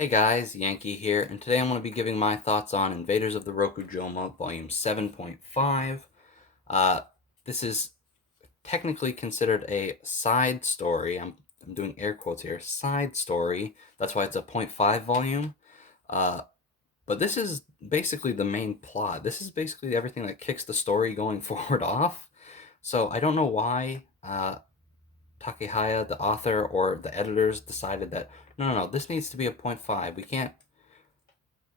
Hey guys, Yankee here, and today I'm going to be giving my thoughts on Invaders of the Rokujouma, Volume 7.5. Uh, this is technically considered a side story. I'm doing air quotes here, side story. That's why it's a point 0.5 volume. Uh, but this is basically the main plot. This is basically everything that kicks the story going forward off. So I don't know why Takehaya, the author, or the editors decided that no, this needs to be a point 0.5.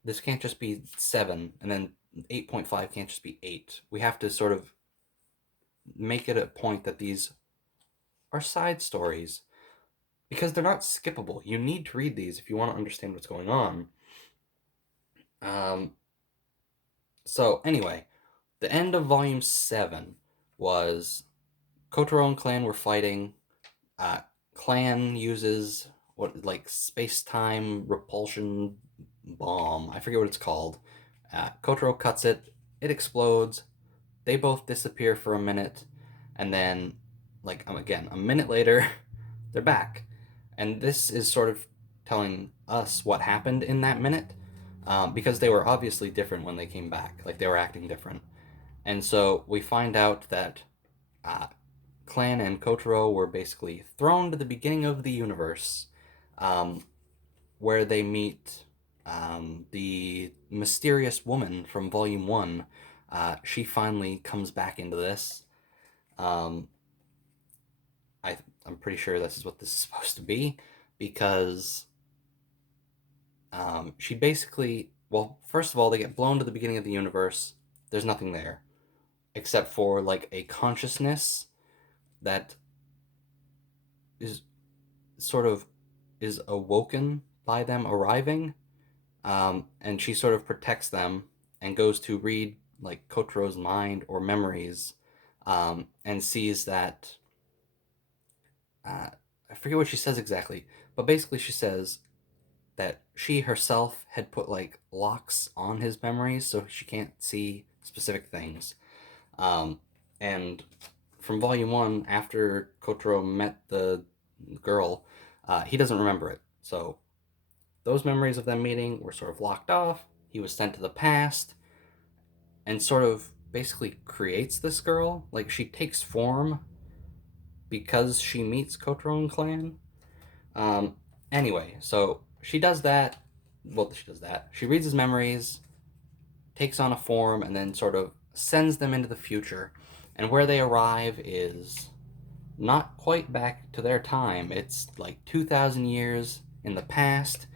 This can't just be 7, and then 8.5 can't just be 8. We have to sort of make it a point that these are side stories because they're not skippable. You need to read these if you want to understand what's going on. Um, so, anyway, the end of Volume 7 was Kotaro and Clan were fighting. Uh, Clan uses like space time repulsion bomb. I forget what it's called. Kotaro cuts it, it explodes. They both disappear for a minute, and then, like, again, a minute later, they're back. And this is sort of telling us what happened in that minute, because they were obviously different when they came back. Like, they were acting different. And so we find out that uh, Clan and Kotaro were basically thrown to the beginning of the universe, um, where they meet the mysterious woman from Volume 1. She finally comes back into this. Um, I'm pretty sure this is what this is supposed to be because she basically, well, first of all, they get blown to the beginning of the universe. There's nothing there except for like a consciousness that is sort of is awoken by them arriving, and she sort of protects them and goes to read like Kotaro's mind or memories, and sees that uh, I forget what she says exactly, but basically she says that she herself had put like locks on his memories so she can't see specific things. Um, and from Volume 1, after Kotaro met the girl, he doesn't remember it. So those memories of them meeting were sort of locked off. He was sent to the past and sort of basically creates this girl. Like, she takes form because she meets Kotaro and Clan. Um, anyway, so she does that. Well, she does that. She reads his memories, takes on a form, and then sort of sends them into the future. And where they arrive is not quite back to their time. It's like 2,000 years in the past.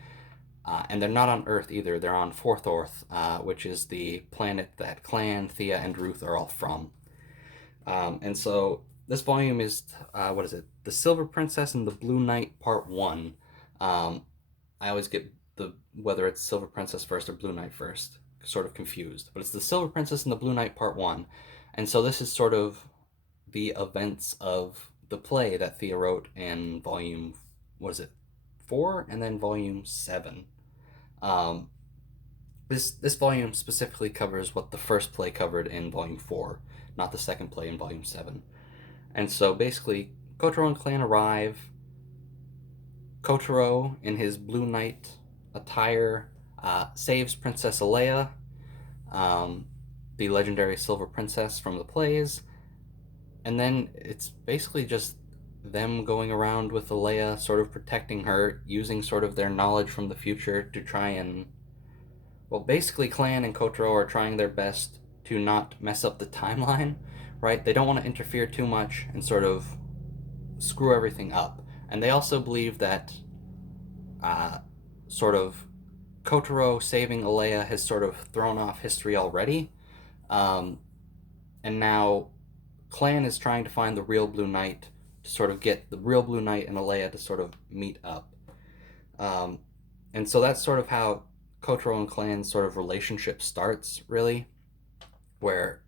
And they're not on Earth either. They're on Fourth Earth, which is the planet that Clan, Thea, and Ruth are all from. And so this volume is, what is it? The Silver Princess and the Blue Knight Part 1. Um, I always get the whether it's Silver Princess first or Blue Knight first, sort of confused. But it's the Silver Princess and the Blue Knight Part 1. And so this is sort of the events of the play that Thea wrote in volume, what is it, 4? And then volume 7. Um, this volume specifically covers what the first play covered in volume 4, not the second play in volume 7. And so basically, Kotaro and Clan arrive. Kotaro, in his Blue Knight attire, saves Princess Alea, um, the legendary Silver Princess from the plays. And then it's basically just them going around with Alea, sort of protecting her, using sort of their knowledge from the future to try and, well, basically Clan and Kotaro are trying their best to not mess up the timeline, right? They don't want to interfere too much and sort of screw everything up. And they also believe that uh, sort of Kotaro saving Alea has sort of thrown off history already. Um, and now Clan is trying to find the real Blue Knight to sort of get the real Blue Knight and Alea to sort of meet up. Um, and so that's sort of how Kotaro and Clan's sort of relationship starts, really, where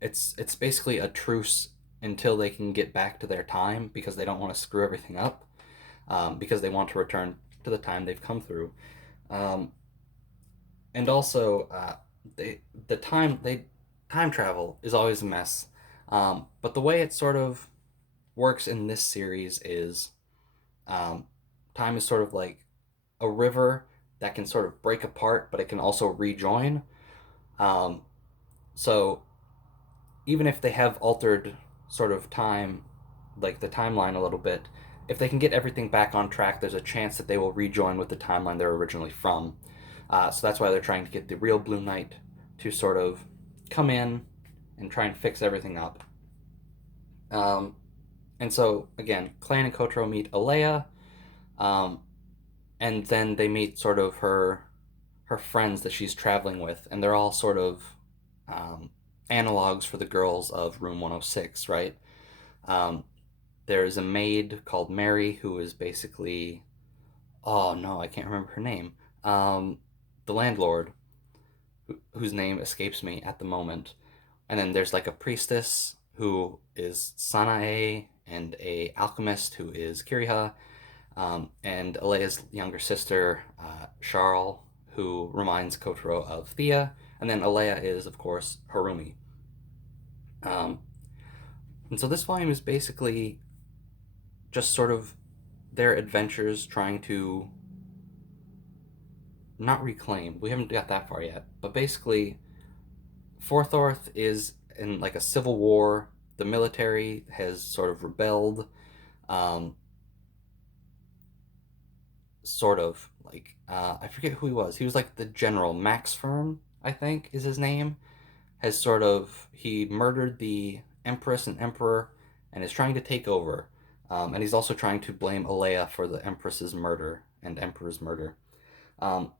it's basically a truce until they can get back to their time because they don't want to screw everything up, because they want to return to the time they've come through. Um, and also, the time travel is always a mess. But the way it sort of works in this series is, um, time is sort of like a river that can sort of break apart, but it can also rejoin. Um, so even if they have altered sort of time, like the timeline a little bit, if they can get everything back on track, there's a chance that they will rejoin with the timeline they're originally from. So that's why they're trying to get the real Blue Knight to sort of come in and try and fix everything up. Um, and so again, Clan and Kotaro meet Alea, um, and then they meet sort of her friends that she's traveling with, and they're all sort of um, analogs for the girls of Room 106, right? Um, there's a maid called Mary who is basically, oh no, I can't remember her name. The landlord, whose name escapes me at the moment. And then there's like a priestess who is Sanae, and a alchemist who is Kiriha, and Alea's younger sister, Charles, who reminds Kotaro of Thea. And then Alea is, of course, Harumi. Um, and so this volume is basically just sort of their adventures trying to not reclaim. We haven't got that far yet, but basically, Forthorth is in like a civil war. The military has sort of rebelled. Um, sort of like I forget who he was. He was like the general Max Fern, I think, is his name. Has sort of he murdered the Empress and Emperor and is trying to take over. And he's also trying to blame Alea for the Empress's murder and Emperor's murder. Um,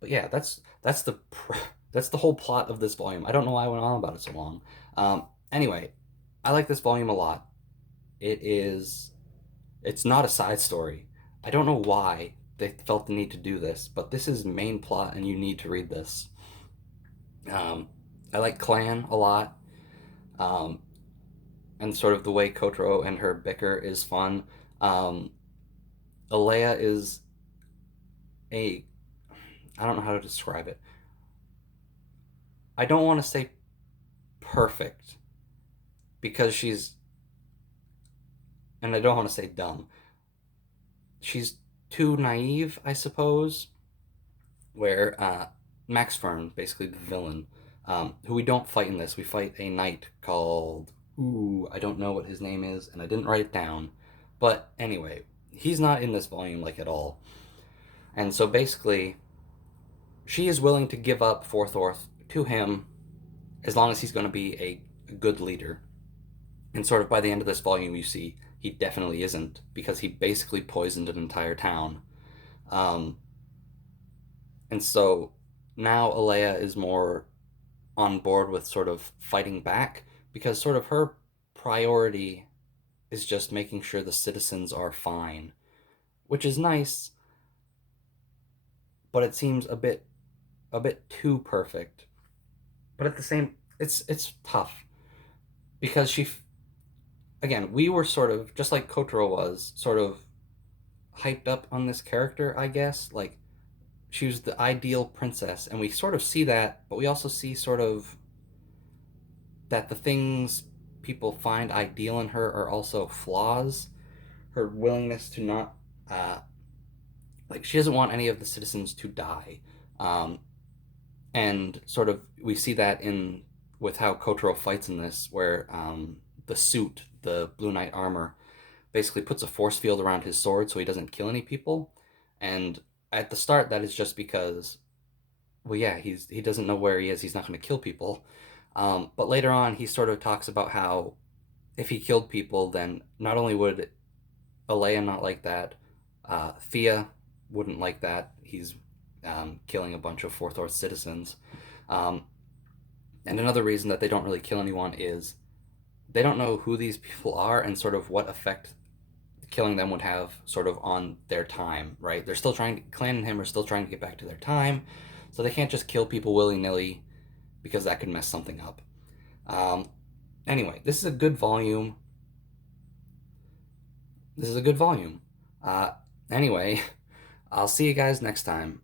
but yeah, that's the that's the whole plot of this volume. I don't know why I went on about it so long. Anyway, I like this volume a lot. It is it's not a side story. I don't know why they felt the need to do this, but this is main plot, and you need to read this. Um, I like Clan a lot, um, and sort of the way Kotaro and her bicker is fun. Um, Alea is a I don't know how to describe it. I don't want to say perfect because she's, and I don't want to say dumb. She's too naive, I suppose, where Max Fern, basically the villain, who we don't fight in this. We fight a knight called, ooh, I don't know what his name is, and I didn't write it down. But anyway, he's not in this volume like at all. And so basically, she is willing to give up Forthorth to him as long as he's going to be a good leader. And sort of by the end of this volume, you see he definitely isn't, because he basically poisoned an entire town. Um, and so now Alea is more on board with sort of fighting back, because sort of her priority is just making sure the citizens are fine, which is nice, but it seems a bit too perfect. But at the same, it's tough because again, we were sort of just like Kotaro was sort of hyped up on this character, I guess. Like she was the ideal princess, and we sort of see that, but we also see sort of that the things people find ideal in her are also flaws. Her willingness to not, uh, like, she doesn't want any of the citizens to die. Um, and sort of, we see that in with how Kotaro fights in this, where the suit, the Blue Knight armor, basically puts a force field around his sword so he doesn't kill any people. And at the start, that is just because, well, yeah, he doesn't know where he is. He's not going to kill people. But later on, he sort of talks about how if he killed people, then not only would Alea not like that, Thea wouldn't like that. He's killing a bunch of Fourth Earth citizens. Um, and another reason that they don't really kill anyone is they don't know who these people are and sort of what effect killing them would have sort of on their time, right? They're still trying, Clan and him are still trying to get back to their time, so they can't just kill people willy nilly because that could mess something up. Um, anyway, this is a good volume. This is a good volume. Uh, anyway, I'll see you guys next time.